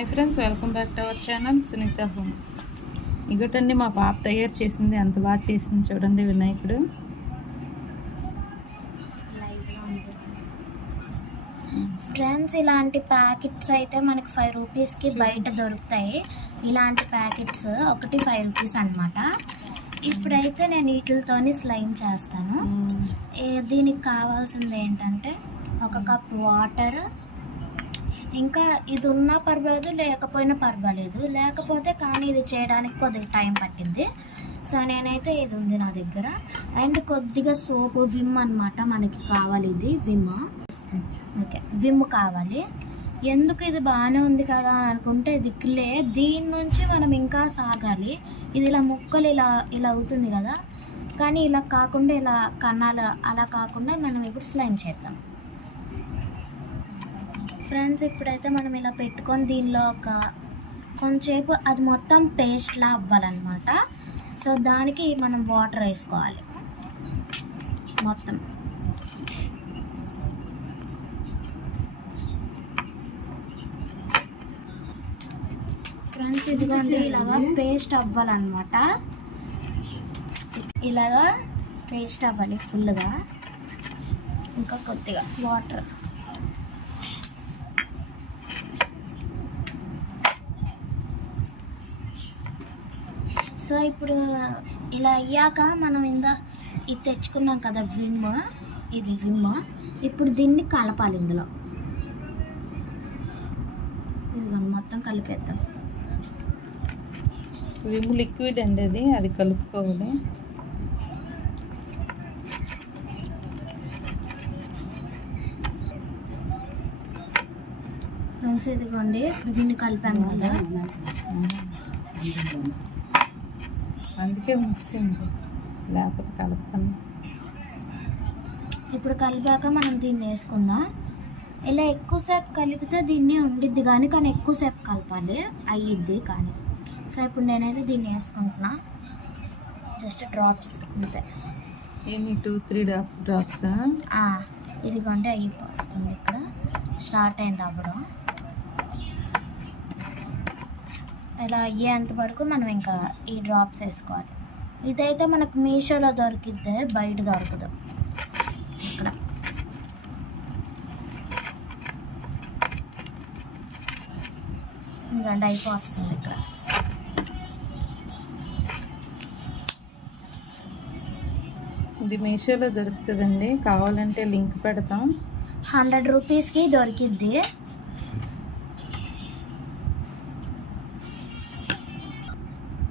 Hi friends, welcome back to our channel Sunitha home. ఇగటండి మా పాప తయారు చేసింది, ఎంత బాగా చేసింది చూడండి వినాయకుడు. ఫ్రెండ్స్, ఇలాంటి ప్యాకెట్స్ అయితే మనకి 5 రూపీస్కి బయట దొరుకుతాయి. ఇలాంటి ప్యాకెట్స్ ఒకటి 5 రూపీస్ అనమాట. ఇప్పుడైతే నేను వీటితోని స్లైమ్ చేస్తాను. దీనికి కావాల్సింది ఏంటంటే 1 కప్ వాటర్, ఇంకా ఇది ఉన్నా పర్వాలేదు లేకపోయినా పర్వాలేదు, లేకపోతే కానీ ఇది చేయడానికి కొద్దిగా టైం పట్టింది. సో నేనైతే ఇది ఉంది నా దగ్గర. అండ్ కొద్దిగా సోపు, విమ్ అనమాట మనకి కావాలి. ఇది విమ్. ఓకే, విమ్ కావాలి. ఎందుకు ఇది బాగానే ఉంది కదా అనుకుంటే ఇది క్లే, దీని నుంచి మనం ఇంకా సాగాలి. ఇది ఇలా ముక్కలు ఇలా అవుతుంది కదా, కానీ ఇలా కాకుండా ఇలా కన్నాలు అలా కాకుండా మనం ఇప్పుడు స్లైమ్ చేద్దాం. ఫ్రెండ్స్, ఇప్పుడైతే మనం ఇలా పెట్టుకొని దీనిలో కొంచెంసేపు అది మొత్తం పేస్ట్లా అవ్వాలన్నమాట. సో దానికి మనం వాటర్ వేసుకోవాలి మొత్తం. ఫ్రెండ్స్, ఇదిగోండి ఇలాగా పేస్ట్ అవ్వాలన్నమాట. ఇలాగా పేస్ట్ అవ్వాలి ఫుల్గా. ఇంకా కొద్దిగా వాటర్. సో ఇప్పుడు ఇలా అయ్యాక మనం ఇది తెచ్చుకున్నాం కదా విమ్, ఇది విమ్. ఇప్పుడు దీన్ని కలపాలి ఇందులో. ఇదిగోండి మొత్తం కలిపేద్దాం. విమ్ లిక్విడ్ అండి, అది కలుపుకోవాలి. ఫ్రెండ్స్, ఇదిగోండి ఇప్పుడు దీన్ని కలిపాము కదా, అందుకే మిక్సింగ్, లేకపోతే కలుపుతాను. ఇప్పుడు కలిపాక మనం దీన్ని వేసుకుందాం. ఇలా ఎక్కువసేపు కలిపితే దీన్ని ఉండిద్ది కానీ ఎక్కువసేపు కలపాలి, అయ్యిద్ది కానీ. సో ఇప్పుడు నేనైతే దీన్ని వేసుకుంటున్నా, జస్ట్ డ్రాప్స్ అంతే. ఏమి 2-3 డ్రాప్స్. ఇదిగోండి అయిపోతుంది, ఇక్కడ స్టార్ట్ అయింది అవ్వడం. ఇలా అయ్యేంత వరకు మనం ఇంకా ఈ డ్రాప్స్ వేసుకోవాలి. ఇదైతే మనకు మీషోలో దొరికిద్ది, బయట దొరకదు. ఇక్కడ ఇంకా అయిపోతుంది. ఇక్కడ ఇది మీషోలో దొరుకుతుందండి, కావాలంటే లింక్ పెడతాం. 100 రూపీస్కి దొరికిద్ది.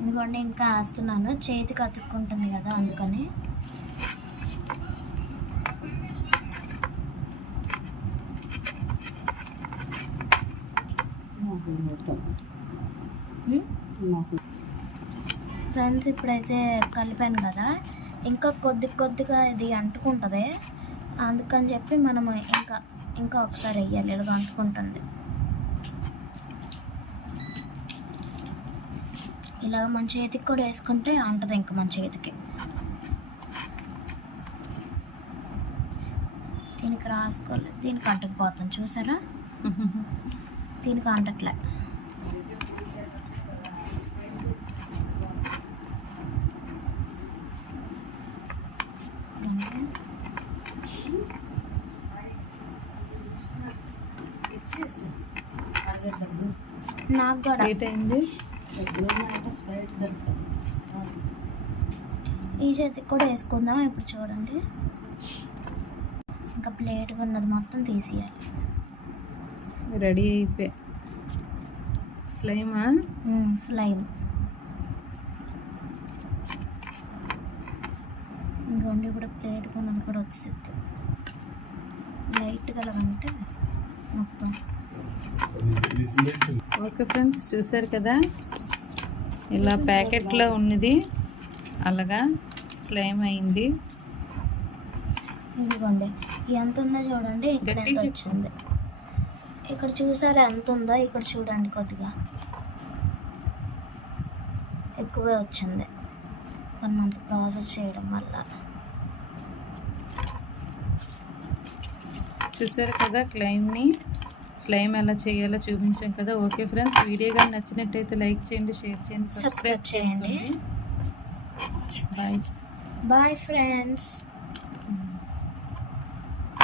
ఇదిగోండి ఇంకా వేస్తున్నాను, చేతికి అతుక్కుంటుంది కదా అందుకని. ఫ్రెండ్స్, ఇప్పుడైతే కలిపాను కదా, ఇంకా కొద్దిగా ఇది అంటుకుంటుంది. అందుకని చెప్పి మనము ఇంకా ఒకసారి వేయాలి, ఇలాగ అంటుకుంటుంది. ఇలాగ మన చేతికి కూడా వేసుకుంటే అంటది ఇంకా మన చేతికి. దీనికి రాసుకోలేదు, దీనికి అంటకపోతాను చూసారా, దీనికి అంటట్లే. నాకు కూడా అయింది. ఈ చేతికి కూడా వేసుకుందాం. ఇప్పుడు చూడండి, ఇంకా ప్లేట్గా ఉన్నది మొత్తం తీసేయాలి. రెడీ అయిపోయి స్లైమా, స్లైమ్. ఇంకోండి ఇప్పుడు ప్లేట్గా ఉన్నది కూడా వచ్చేది లైట్గా అంటే మొత్తం. ఓకే ఫ్రెండ్స్, చూసారు కదా, ఇలా ప్యాకెట్లో ఉన్నది అలాగా స్లైమ్ అయింది. ఇదిగోండి ఎంత ఉందో చూడండి, ఇక్కడ ఎంత వచ్చింది. ఇక్కడ చూసారా ఎంత ఉందో, ఇక్కడ చూడండి కొద్దిగా ఎక్కువే వచ్చింది 1 మంత్ ప్రాసెస్ చేయడం వల్ల. చూసారు కదా క్లైమ్ని. స్లైమ్ ఎలా చేయాలో చూపించాం కదా. ఓకే ఫ్రెండ్స్, వీడియో కానీ నచ్చినట్టయితే లైక్ చేయండి, షేర్ చేయండి, సబ్స్క్రైబ్ చేయండి. చేసుకోండి. బాయ్. Bye friends.